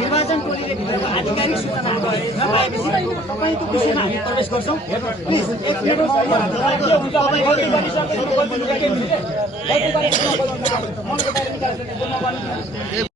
निर्वाचन टोलीले भित्रको आधिकारिक सूचना नपाएपछि तपाईको विषयमा हामी प्रवेश गर्छौं। प्लिज एक मिनेट